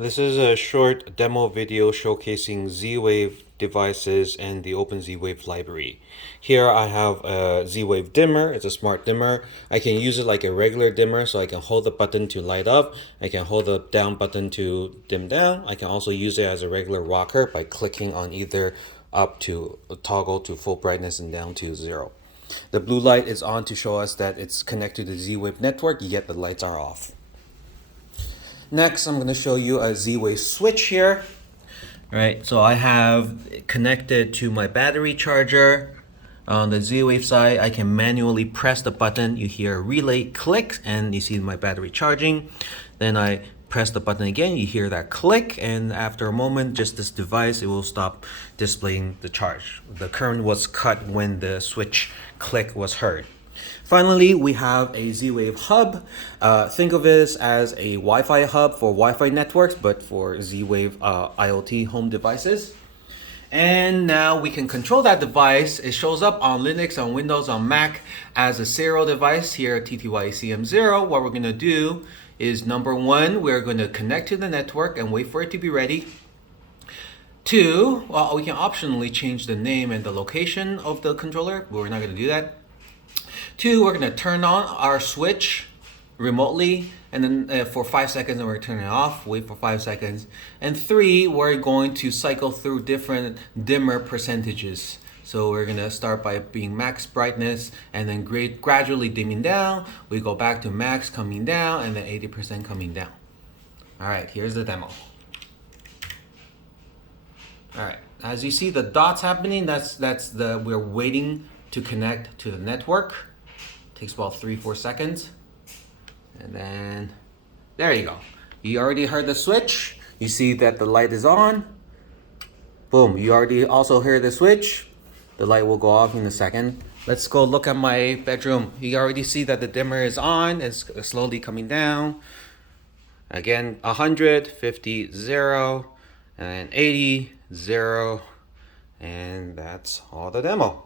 This is a short demo video showcasing Z-Wave devices and the OpenZ-Wave library. Here I have a Z-Wave dimmer. It's a smart dimmer. I can use it like a regular dimmer, so I can hold the button to light up. I can hold the down button to dim down. I can also use it as a regular rocker by clicking on either up to toggle to full brightness and down to 0. The blue light is on to show us that it's connected to the Z-Wave network, yet the lights are off. Next, I'm going to show you a Z-Wave switch here. All right, so I have connected to my battery charger. On the Z-Wave side, I can manually press the button. You hear a relay click, and you see my battery charging. Then I press the button again, you hear that click, and after a moment, just this device, it will stop displaying the charge. The current was cut when the switch click was heard. Finally, we have a Z-Wave hub. Think of this as a Wi-Fi hub for Wi-Fi networks, but for Z-Wave IoT home devices. And now we can control that device. It shows up on Linux, on Windows, on Mac as a serial device here at TTY-ECM0. What we're going to do is, number one, we're going to connect to the network and wait for it to be ready. Two, well, we can optionally change the name and the location of the controller, but we're not going to do that. Two, we're going to turn on our switch remotely, and then for 5 seconds, and we're going to turn it off, wait for 5 seconds. And three, we're going to cycle through different dimmer percentages. So we're going to start by being max brightness, and then gradually dimming down. We go back to max, coming down, and then 80% coming down. All right, here's the demo. All right, as you see the dots happening, we're waiting to connect to the network. Takes about 3-4 seconds. And then there you go. You already heard the switch. You see that the light is on. Boom, you already also heard the switch. The light will go off in a second. Let's go look at my bedroom. You already see that the dimmer is on. It's slowly coming down. Again, 100, 50, 0, and 80, 0. And that's all the demo.